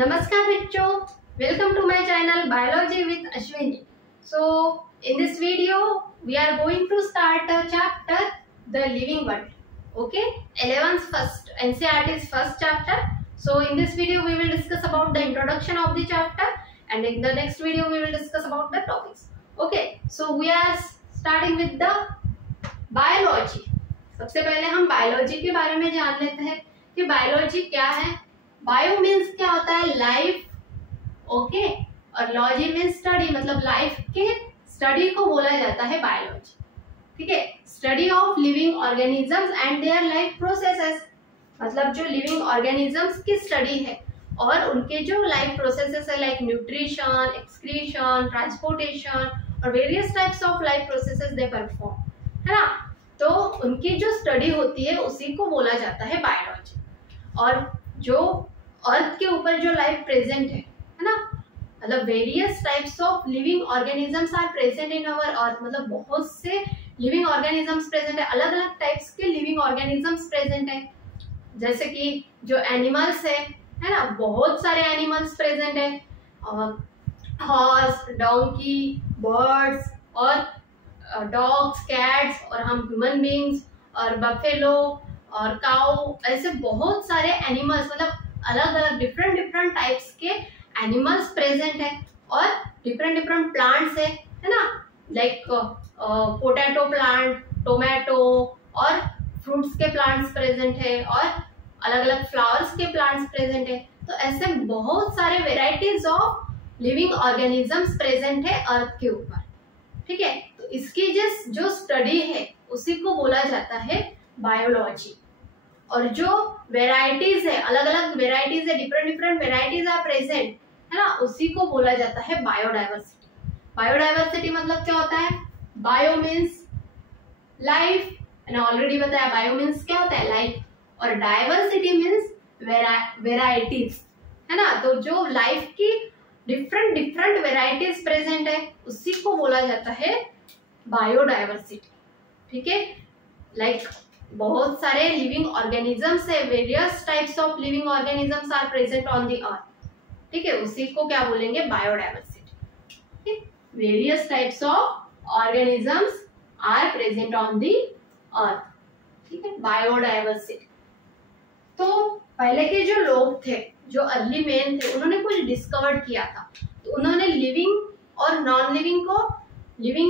Namaskar bachcho, welcome to my channel Biology with Ashwini. So in this video we are going to start a chapter The Living World. Okay, 11th first NCERT's first chapter. So in this video we will discuss about the introduction of the chapter, and in the next video we will discuss about the topics. Okay, so we are starting with the biology. सबसे पहले हम biology के बारे में जान लेते हैं कि बायोलॉजी क्या है. बायो मीन्स क्या होता है, लाइफ. ओके, और लॉजी मीन्स स्टडी, मतलब लाइफ के स्टडी को बोला जाता है बायोलॉजी. ठीक है, study of living organisms and their life processes, मतलब जो लिविंग ऑर्गेनिजम्स की स्टडी है और उनके जो लाइफ प्रोसेसेस है, लाइक न्यूट्रिशन, एक्सक्रीशन, ट्रांसपोर्टेशन और various types of life processes they perform, है ना. तो उनकी जो स्टडी होती है उसी को बोला जाता है बायोलॉजी. और जो अर्थ के ऊपर जो लाइफ प्रेजेंट है ना, मतलब various types of living organisms are present in our earth, मतलब बहुत से लिविंग ऑर्गेनिजम्स प्रेजेंट है, अलग अलग टाइप्स के लिविंग ऑर्गेनिजम्स प्रेजेंट है. जैसे कि जो एनिमल्स है ना, बहुत सारे एनिमल्स प्रेजेंट है, हॉर्स, डोंकी, बर्ड्स और डॉग्स, कैट्स, और हम ह्यूमन बींग्स और बफेलो और काउ, ऐसे बहुत सारे एनिमल्स, मतलब अलग अलग डिफरेंट टाइप्स के एनिमल्स प्रेजेंट है. और डिफरेंट प्लांट्स है ना, लाइक पोटैटो प्लांट, टोमेटो और फ्रूट्स के प्लांट्स प्रेजेंट है, और अलग अलग फ्लावर्स के प्लांट्स प्रेजेंट है. तो ऐसे बहुत सारे varieties of living organisms present है अर्थ के ऊपर. ठीक है, तो इसकी जो स्टडी है उसी को बोला जाता है बायोलॉजी. और जो वेराइटीज है, अलग अलग वेराइटीज है, डिफरेंट वेराइटीज आर प्रेजेंट, है ना, उसी को बोला जाता है बायोडाइवर्सिटी. बायोडाइवर्सिटी मतलब क्या होता है, बायो मीन्स लाइफ, मैंने ऑलरेडी बताया बायो मीन्स क्या होता है, लाइफ, और डाइवर्सिटी मीन्स वेराइटीज, है ना. तो जो लाइफ की डिफरेंट वेराइटीज प्रेजेंट है उसी को बोला जाता है बायोडाइवर्सिटी. ठीक है, लाइक बहुत सारे लिविंग ऑर्गेनिजम्स है, various types of living organisms are present on the earth. ठीक है, उसी को क्या बोलेंगे, biodiversity. Various types of organisms are present on the earth. ठीक है, बायोडाइवर्सिटी. तो पहले के जो लोग थे, जो अर्ली मैन थे, उन्होंने कुछ डिस्कवर किया था. तो उन्होंने लिविंग और नॉन लिविंग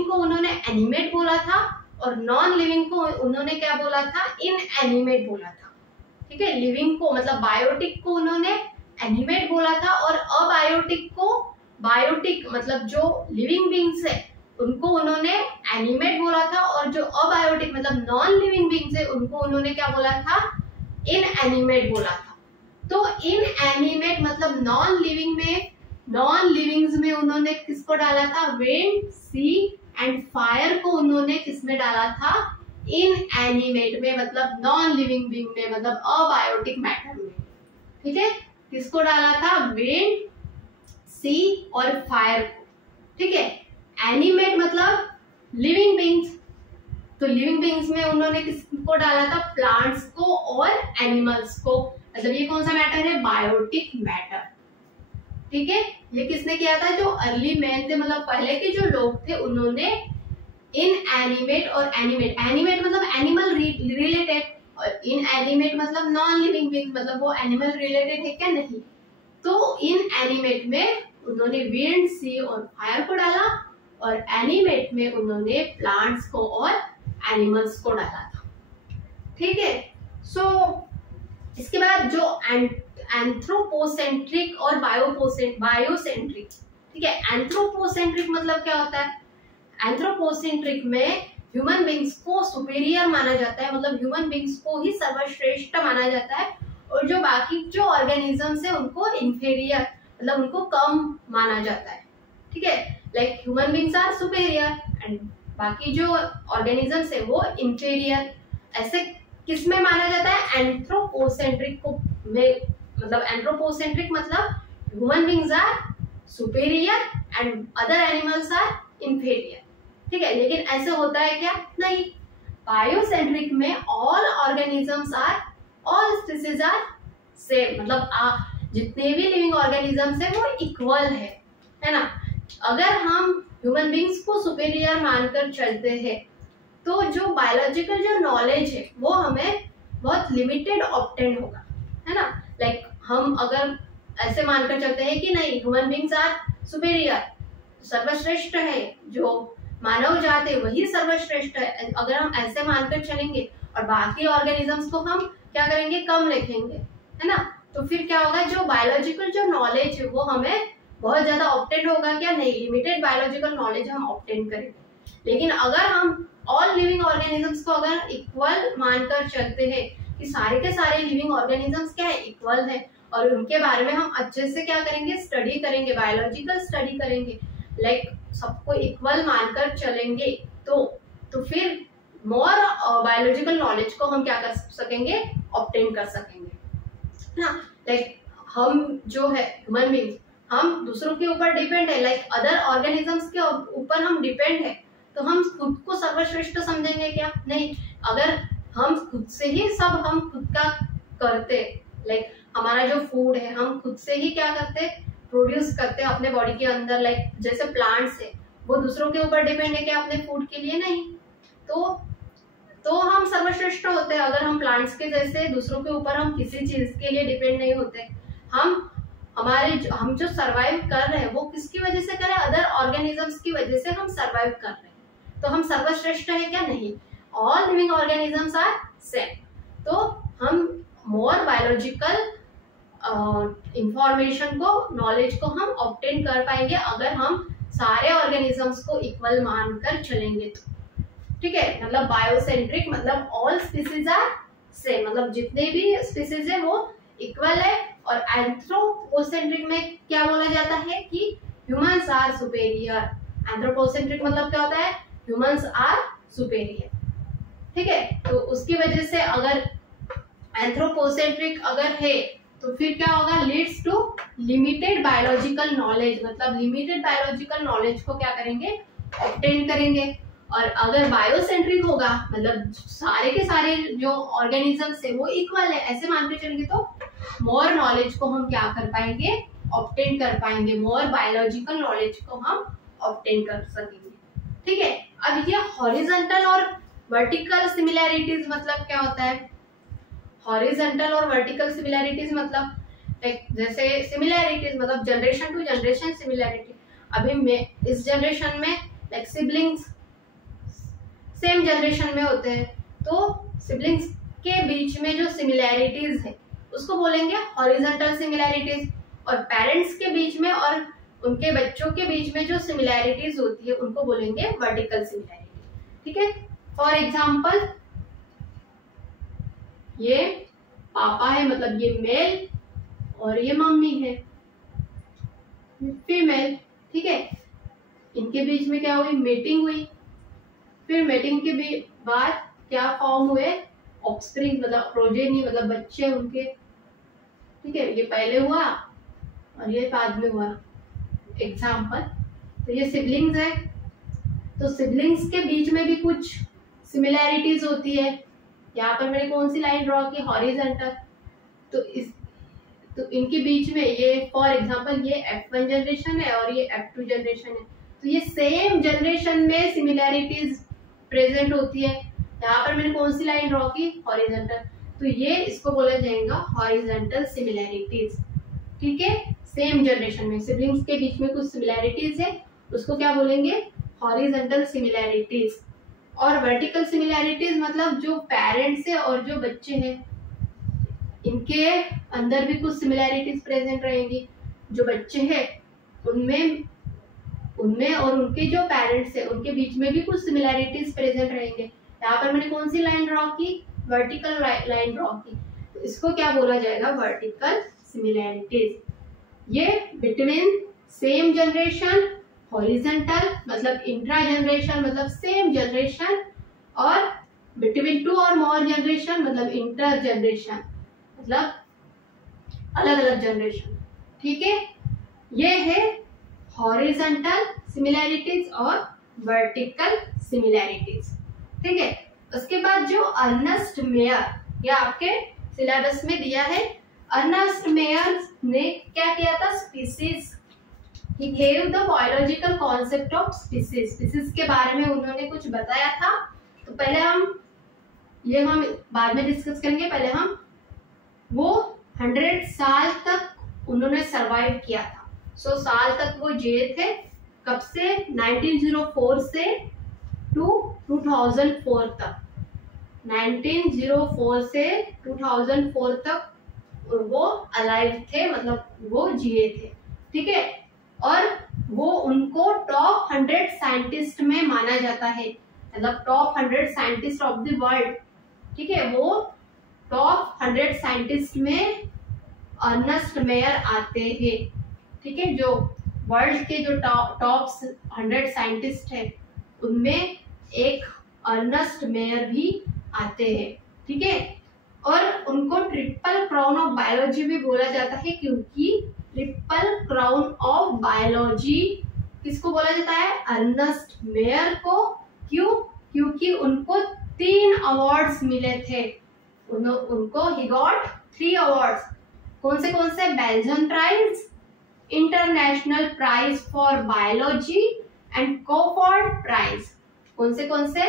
को उन्होंने एनिमेट बोला था, और नॉन लिविंग को उन्होंने क्या बोला था, इनएनिमेट बोला था. ठीक है, लिविंग को मतलब बायोटिक को उन्होंने एनिमेट बोला था, और अबायोटिक को, बायोटिक मतलब जो लिविंग बींग्स है उनको उन्होंने एनिमेट बोला था, और जो अबायोटिक मतलब नॉन लिविंग बींग्स है उनको उन्होंने क्या बोला था, इनएनिमेट बोला था. तो इनएनिमेट मतलब नॉन लिविंग्स में उन्होंने किसको डाला था, विंड, सी एंड फायर को उन्होंने किसमें डाला था, इनएनिमेट में, मतलब नॉन लिविंग बीइंग में, मतलब अबायोटिक मैटर में. ठीक है, किसको डाला था, विंड, सी और फायर को. ठीक है, एनिमेट मतलब लिविंग बीइंग्स, तो लिविंग बीइंग्स में उन्होंने किसको डाला था, प्लांट्स को और एनिमल्स को. मतलब ये कौन सा मैटर है, बायोटिक मैटर. ठीक है, ये किसने किया था, जो अर्ली मैन थे, मतलब पहले के जो लोग थे, उन्होंने इनएनिमेट और एनिमेट मतलब एनिमल रिलेटेड, और इनएनिमेट मतलब नॉन लिविंग बीइंग, मतलब वो एनिमल रिलेटेड है क्या, नहीं. तो इनएनिमेट में उन्होंने विंड, सी और फायर को डाला, और एनिमेट में उन्होंने प्लांट्स को और एनिमल्स को डाला था. ठीक है, सो इसके बाद जो एंथ्रोपोसेंट्रिक और बायोसेंट्रिक. ठीक है, एंथ्रोपोसेंट्रिक मतलब क्या होता है, एंथ्रोपोसेंट्रिक में ह्यूमन बींग्स को सुपीरियर माना जाता है, मतलब ह्यूमन बींग्स को ही सर्वश्रेष्ठ माना जाता है, और जो बाकी जो ऑर्गेनिजम्स है उनको इंफीरियर, मतलब उनको कम माना जाता है. ठीक है, like human beings are superior and बाकी जो ऑर्गेनिजम्स है वो इंफीरियर. ऐसे किसमें माना जाता है, एंथ्रोपोसेंट्रिक को में, मतलब एंथ्रोपोसेंट्रिक मतलब human beings are superior and other animals are inferior. ठीक है, लेकिन ऐसे होता है क्या, नहीं. बायोसेंट्रिक में all organisms are, all species are same, मतलब जितने भी लिविंग ऑर्गेनिजम्स है वो इक्वल है ना। अगर हम ह्यूमन बींग्स को सुपीरियर मानकर चलते हैं तो जो बायोलॉजिकल जो नॉलेज है वो हमें बहुत लिमिटेड ऑब्टेन होगा, है ना। लाइक हम अगर ऐसे मानकर चलते हैं कि नहीं ह्यूमन बींग्स आर सुपीरियर, सर्वश्रेष्ठ है, जो मानव जात है वही सर्वश्रेष्ठ है, अगर हम ऐसे मानकर चलेंगे और बाकी ऑर्गेनिजम्स को हम क्या करेंगे, कम लिखेंगे, है ना, तो फिर क्या होगा, जो बायोलॉजिकल जो नॉलेज है वो हमें बहुत ज्यादा ऑब्टेन होगा क्या, नहीं, लिमिटेड बायोलॉजिकल नॉलेज हम ऑब्टेन करेंगे। लेकिन अगर हम ऑल लिविंग ऑर्गेनिजम्स को अगर इक्वल मानकर चलते हैं कि सारे के सारे लिविंग ऑर्गेनिजम्स क्या है, इक्वल है, और उनके बारे में हम अच्छे से क्या करेंगे, स्टडी करेंगे, बायोलॉजिकल स्टडी करेंगे, लाइक सबको इक्वल मानकर चलेंगे, तो फिर मोर बायोलॉजिकल नॉलेज को हम क्या कर सकेंगे, ऑब्टेन कर सकेंगे ना। लाइक हम जो है ह्यूमन बींग्स, हम दूसरों के ऊपर डिपेंड है, लाइक अदर ऑर्गेनिजम्स के ऊपर हम डिपेंड है, तो हम खुद को सर्वश्रेष्ठ समझेंगे क्या, नहीं। अगर हम खुद से ही सब हम खुद का करते, लाइक हमारा जो फूड है हम खुद से ही क्या करते, प्रोड्यूस करते हैं अपने बॉडी के अंदर, लाइक जैसे प्लांट्स है वो दूसरों के ऊपर डिपेंड है क्या अपने फूड के लिए, नहीं, तो हम सर्वश्रेष्ठ होते हैं। अगर हम प्लांट्स के जैसे दूसरों के ऊपर हम किसी चीज के लिए डिपेंड नहीं होते, हम जो सरवाइव कर रहे हैं वो किसकी वजह से कर रहे हैं, अदर ऑर्गेनिजम्स की वजह से हम सरवाइव कर रहे हैं, तो हम सर्वश्रेष्ठ है क्या, नहीं। All living organisms are same, तो हम मोर बायोलॉजिकल इंफॉर्मेशन को, नॉलेज को हम ऑब्टेन कर पाएंगे अगर हम सारे ऑर्गेनिजम्स को इक्वल मानकर चलेंगे तो, ठीक है। मतलब बायोसेंट्रिक मतलब ऑल स्पीसीज आर सेम, मतलब जितने भी स्पीसीज है वो इक्वल है, और एंथ्रोपोसेंट्रिक में क्या बोला जाता है कि ह्यूमंस आर सुपेरियर। एंथ्रोपोसेंट्रिक मतलब क्या होता है, ह्यूमंस आर सुपेरियर, ठीक है। तो उसकी वजह से अगर एंथ्रोपोसेंट्रिक अगर है तो फिर क्या होगा, leads to limited biological knowledge, मतलब लिमिटेड बायोलॉजिकल नॉलेज को क्या करेंगे, ऑब्टेन करेंगे। और अगर बायोसेंट्रिक होगा मतलब सारे के सारे जो ऑर्गेनिजम्स है वो इक्वल है, ऐसे मान के चलेंगे तो मोर नॉलेज को हम क्या कर पाएंगे, ऑब्टेन कर पाएंगे, मोर बायोलॉजिकल नॉलेज को हम ऑब्टेन कर सकेंगे, ठीक है। अब ये हॉरिजॉन्टल और वर्टिकल सिमिलैरिटीज मतलब क्या होता है, हॉरिजॉन्टल और वर्टिकल सिमिलैरिटीज मतलब जैसे सिमिलैरिटीज मतलब जनरेशन टू जनरेशन सिमिलैरिटी। अभी इस जनरेशन में लाइक सिबलिंग्स सेम जनरेशन में होते हैं, तो सिबलिंग्स के बीच में जो सिमिलैरिटीज है उसको बोलेंगे हॉरिजॉन्टल सिमिलैरिटीज, और पेरेंट्स के बीच में और उनके बच्चों के बीच में जो सिमिलैरिटीज होती है उनको बोलेंगे वर्टिकल सिमिलैरिटी, ठीक है। फॉर एग्जाम्पल ये पापा है, मतलब ये मेल, और ये मम्मी है फीमेल, ठीक है। इनके बीच में क्या हुई, मीटिंग हुई, फिर मीटिंग के बाद क्या फॉर्म हुए, ऑफस्प्रिंग मतलब प्रोजेनी मतलब बच्चे उनके, ठीक है। ये पहले हुआ और ये बाद में हुआ, एग्जाम्पल। तो ये सिबलिंग्स है, तो सिबलिंग्स के बीच में भी कुछ सिमिलैरिटीज होती है। यहाँ पर मैंने कौन सी लाइन ड्रॉ की, हॉरिजॉन्टल, तो इनके बीच में ये फॉर एग्जांपल ये F1 जनरेशन है और ये F2 जनरेशन है, तो ये सेम जनरेशन में सिमिलैरिटीज प्रेजेंट होती है। यहाँ पर मैंने कौन सी लाइन ड्रॉ की, हॉरिजॉन्टल, तो ये इसको बोला जाएगा हॉरिजॉन्टल सिमिलैरिटीज, ठीक है। सेम जनरेशन में सिबलिंग्स के बीच में कुछ सिमिलैरिटीज है, उसको क्या बोलेंगे, हॉरिजॉन्टल सिमिलैरिटीज। और वर्टिकल सिमिलैरिटीज मतलब जो पेरेंट्स है और जो बच्चे हैं इनके अंदर भी कुछ सिमिलैरिटीज प्रेजेंट रहेंगी। जो बच्चे हैं उनमें और उनके जो पेरेंट्स है उनके बीच में भी कुछ सिमिलैरिटीज प्रेजेंट रहेंगे। यहाँ पर मैंने कौन सी लाइन ड्रॉ की, वर्टिकल लाइन ड्रॉ की, तो इसको क्या बोला जाएगा, वर्टिकल सिमिलैरिटीज। ये बिटवीन सेम जनरेशन, हॉरिजॉन्टल मतलब इंट्रा जनरेशन मतलब सेम जनरेशन, और बिटवीन टू और मोर जनरेशन मतलब इंटर जनरेशन मतलब अलग अलग जनरेशन, ठीक है। ये है हॉरिजॉन्टल सिमिलैरिटीज और वर्टिकल सिमिलैरिटीज, ठीक है। उसके बाद जो अर्नेस्ट मेयर, यह आपके सिलेबस में दिया है, अर्नेस्ट मेयर ने क्या किया था, species, he gave the biological concept of species, species के बारे में उन्होंने कुछ बताया था। तो पहले हम बाद में डिस्कस करेंगे, पहले हम वो 100 साल तक उन्होंने सरवाइव किया था। 100 साल तक वो जिए थे, कब से, 1904 से टू 2004 तक, 1904 से 2004 तक वो अलाइव थे, मतलब वो जिए थे, ठीक है। और वो उनको टॉप 100 साइंटिस्ट में माना जाता है, मतलब top 100 scientist of the world, ठीक है। वो टॉप 100 साइंटिस्ट में अर्नेस्ट मेयर आते हैं, ठीक है। जो वर्ल्ड के जो टॉप 100 साइंटिस्ट है उनमें एक अर्नेस्ट मेयर भी आते हैं, ठीक है। और उनको ट्रिपल क्राउन ऑफ बायोलॉजी भी बोला जाता है, क्योंकि ट्रिपल क्राउन ऑफ बायोलॉजी किसको बोला जाता है, अर्नेस्ट मेयर को। क्यों, क्योंकि उनको 3 अवार्ड्स मिले थे, उनको ही गॉट 3 अवार्ड्स। कौन से, Balzan prize, international prize for biology and Crafoord prize. कौन से,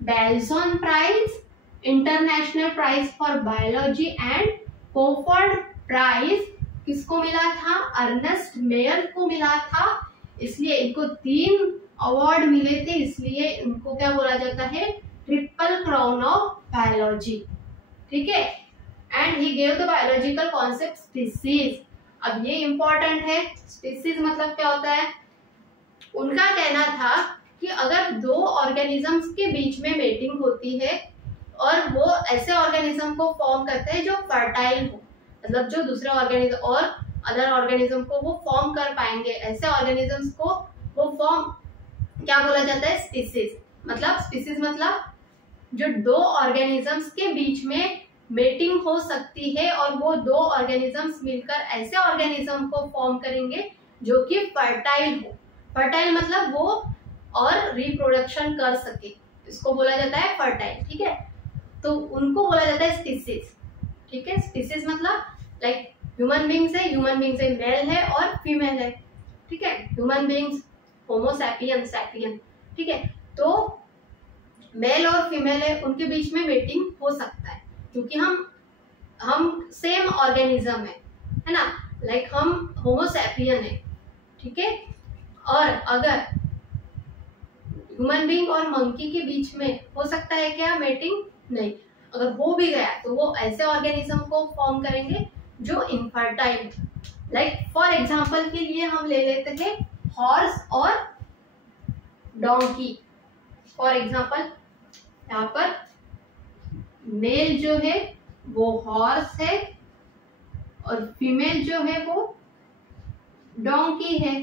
Balzan prize, international prize for biology and Crafoord prize किसको मिला था, अर्नेस्ट मेयर को मिला था। इसलिए इनको 3 अवार्ड मिले थे, इसलिए इनको क्या बोला जाता है, ट्रिपल क्राउन ऑफ बायोलॉजी, ठीक है। And he gave the biological concept species. अब ये इंपॉर्टेंट है, स्पीसीज मतलब क्या होता है। उनका कहना था कि अगर 2 ऑर्गेनिजम्स के बीच में मेटिंग होती है और वो ऐसे ऑर्गेनिज्म को फॉर्म करते हैं जो फर्टाइल हो, मतलब जो दूसरे ऑर्गेनिज्म और अदर ऑर्गेनिज्म को वो फॉर्म कर पाएंगे, ऐसे ऑर्गेनिजम्स को वो फॉर्म क्या बोला जाता है, स्पीसीज। मतलब स्पीसीज मतलब जो 2 ऑर्गेनिजम्स के बीच में मेटिंग हो सकती है और वो 2 ऑर्गेनिजम्स मिलकर ऐसे ऑर्गेनिज्म को फॉर्म करेंगे जो कि फर्टाइल हो। फर्टाइल मतलब वो और रिप्रोडक्शन कर सके, इसको बोला जाता है फर्टाइल, ठीक है। तो उनको बोला जाता है स्पीसीज, ठीक है। स्पीसीज मतलब लाइक ह्यूमन बींग्स है, मेल है और फीमेल है, ठीक है। ह्यूमन बींग्स होमो सैपियन, ठीक है। तो मेल और फीमेल है, उनके बीच में मेटिंग हो सकता है, क्योंकि हम सेम ऑर्गेनिज्म है ना, लाइक हम होमो सैपियन है, ठीक है। और अगर ह्यूमन बीइंग और मंकी के बीच में हो सकता है क्या मेटिंग, नहीं। अगर हो भी गया तो वो ऐसे ऑर्गेनिज्म को फॉर्म करेंगे जो इनफर्टाइल, लाइक फॉर एग्जांपल के लिए हम ले लेते हैं हॉर्स और डोंकी। फॉर एग्जांपल यहाँ पर मेल जो है वो हॉर्स है और फीमेल जो है वो डोंकी है।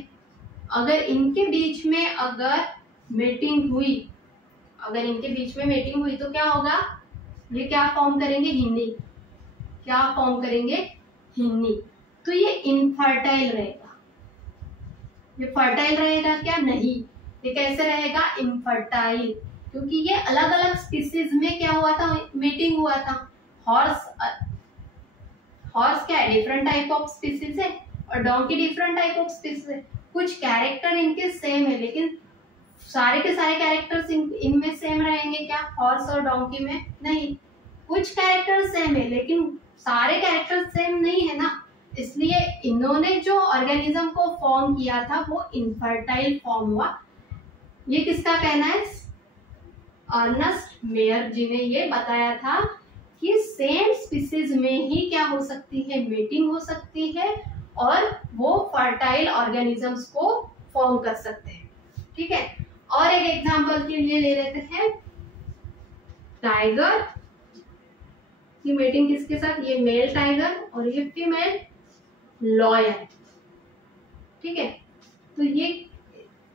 अगर इनके बीच में मेटिंग हुई तो क्या होगा, ये क्या फॉर्म करेंगे, हिन्नी। तो ये इनफर्टाइल रहेगा। ये फर्टाइल रहेगा क्या, नहीं। ये कैसे रहेगा, इनफर्टाइल, क्योंकि ये अलग अलग स्पीसीज में क्या हुआ था, मेटिंग हुआ था। हॉर्स क्या है, डिफरेंट टाइप ऑफ स्पीसीज है, और donkey different type of species है। कुछ कैरेक्टर इनके सेम है, लेकिन सारे के सारे कैरेक्टर्स इनमें सेम रहेंगे क्या, हॉर्स और डोंकी में, नहीं। कुछ कैरेक्टर सेम है लेकिन सारे कैरेक्टर सेम नहीं है ना, इसलिए इन्होंने जो ऑर्गेनिज्म को फॉर्म किया था वो इनफर्टाइल फॉर्म हुआ। ये किसका कहना है, अर्नेस्ट मेयर जी ने ये बताया था कि सेम स्पीसीज में ही क्या हो सकती है, मेटिंग हो सकती है और वो फर्टाइल ऑर्गेनिजम्स को फॉर्म कर सकते हैं, ठीक है। और एक एग्जांपल के लिए ले लेते हैं टाइगर की मेटिंग किसके साथ, ये मेल टाइगर और ये फीमेल लॉयन, ठीक है। तो ये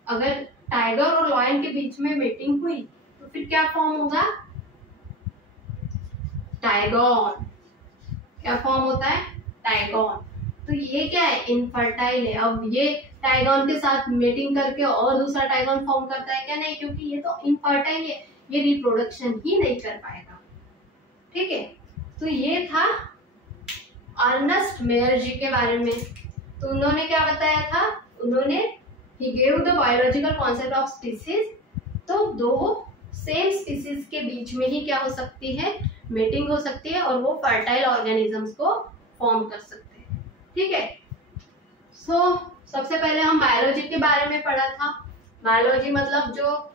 अगर टाइगर और लॉयन के बीच में मेटिंग हुई तो फिर क्या फॉर्म होगा, टाइगॉन। क्या फॉर्म होता है, टाइगॉन। तो ये क्या है, इनफर्टाइल है। अब ये टाइगॉन के साथ मेटिंग करके और दूसरा टाइगॉन फॉर्म करता है क्या, नहीं, क्योंकि ये तो इनफर्टाइल है, ये रिप्रोडक्शन ही नहीं कर पाएगा, ठीक है। तो ये था अर्नेस्ट मेयर जी के बारे में। तो उन्होंने क्या बताया था, उन्होंने he gave the biological concept of species. तो दो सेम स्पीसीज के बीच में ही क्या हो सकती है, मेटिंग हो सकती है और वो फर्टाइल ऑर्गेनिजम्स को फॉर्म कर सकते हैं। ठीक है, सो सबसे पहले हम बायोलॉजी के बारे में पढ़ा था। बायोलॉजी मतलब जो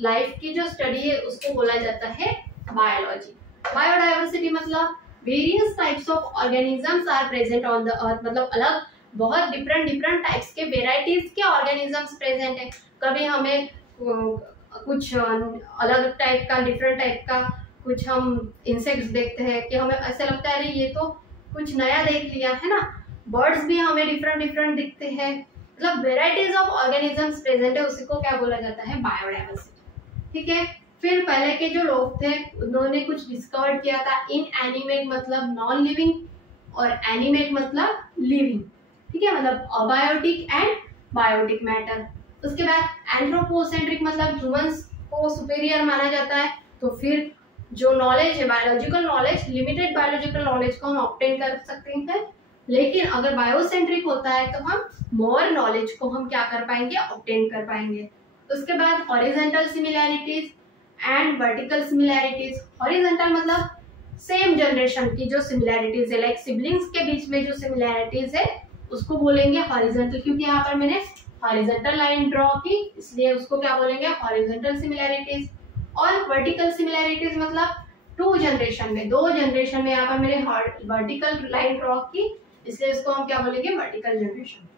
लाइफ की जो स्टडी है उसको बोला जाता है बायोलॉजी। बायोडाइवर्सिटी मतलब various types of organisms are present on the earth, मतलब अलग बहुत डिफरेंट टाइप्स के वेराइटीज के ऑर्गेनिजम्स प्रेजेंट है। कभी हमें कुछ अलग टाइप का, डिफरेंट टाइप का कुछ हम इंसेक्ट्स देखते हैं कि हमें ऐसा लगता है अरे ये तो कुछ नया देख लिया है ना। बर्ड्स भी हमें डिफरेंट दिखते हैं, मतलब वेराइटीज ऑफ ऑर्गेनिजम्स प्रेजेंट है, उसी को क्या बोला जाता है, बायोडाइवर्सिटी। ठीक है, फिर पहले के जो लोग थे उन्होंने कुछ डिस्कवर किया था, इनएनिमेट मतलब नॉन लिविंग और एनिमेट मतलब लिविंग। ठीक है, मतलब अबायोटिक एंड बायोटिक मैटर। उसके बाद एंथ्रोपोसेंट्रिक मतलब ह्यूमंस को सुपेरियर माना जाता है। तो फिर जो नॉलेज है, biological knowledge, limited biological knowledge को हम ऑब्टेन कर सकते हैं, लेकिन अगर बायोसेंट्रिक होता है तो हम मोर नॉलेज को हम क्या कर पाएंगे, ऑब्टेन कर पाएंगे। उसके बाद horizontal similarities and vertical similarities. Horizontal मतलब सेम जनरेशन की जो सिमिलैरिटीज है, लाइक सिबलिंग्स के बीच में जो सिमिलैरिटीज है उसको बोलेंगे हॉरिजॉन्टल, क्योंकि यहाँ पर मैंने हॉरिजॉन्टल लाइन ड्रॉ की इसलिए उसको क्या बोलेंगे, हॉरिजॉन्टल सिमिलैरिटीज। और वर्टिकल सिमिलैरिटीज मतलब टू जनरेशन में, दो जनरेशन में यहाँ पर मैंने वर्टिकल लाइन ड्रॉ की इसलिए इसको हम क्या बोलेंगे, वर्टिकल जनरेशन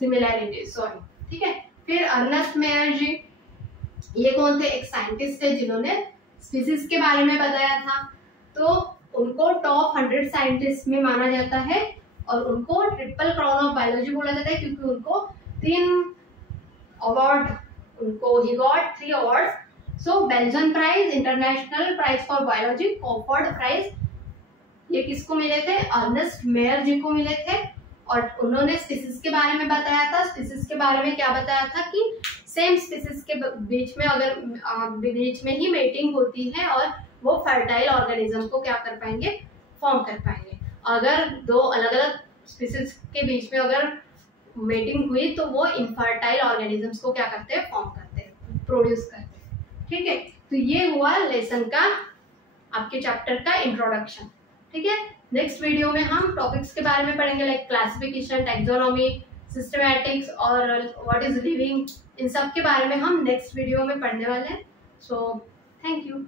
सिमिलैरिटीज, सॉरी। ठीक है, फिर अर्नेस्ट मेयर जी, ये कौन थे, एक साइंटिस्ट थे जिन्होंने स्पीसीज के बारे में बताया था। तो उनको टॉप 100 साइंटिस्ट में माना जाता है और उनको ट्रिपल क्राउन ऑफ बायोलॉजी बोला जाता है, क्योंकि उनको 3 अवार्ड, उनको ही got 3 award. So Balzan prize, international prize for biology, Crafoord prize, ये किसको मिले थे, अर्नेस्ट मेयर जी को मिले थे। और उन्होंने स्पीसीज के बारे में बताया था। स्पीसीज के बारे में क्या बताया था कि सेम स्पीसीज के बीच में अगर बीच में ही मेटिंग होती है और वो फर्टाइल ऑर्गेनिज्म को क्या कर पाएंगे, फॉर्म कर पाएंगे। अगर दो अलग अलग स्पीसीज के बीच में अगर मेटिंग हुई तो वो इनफर्टाइल ऑर्गेनिजम्स को क्या करते हैं, फॉर्म करते हैं, प्रोड्यूस करते हैं। ठीक है, तो ये हुआ लेसन का, आपके चैप्टर का इंट्रोडक्शन। ठीक है, नेक्स्ट वीडियो में हम टॉपिक्स के बारे में पढ़ेंगे, लाइक क्लासिफिकेशन, टैक्सोनॉमी, सिस्टमैटिक्स और व्हाट इज लिविंग, इन सब के बारे में हम नेक्स्ट वीडियो में पढ़ने वाले हैं। So thank you.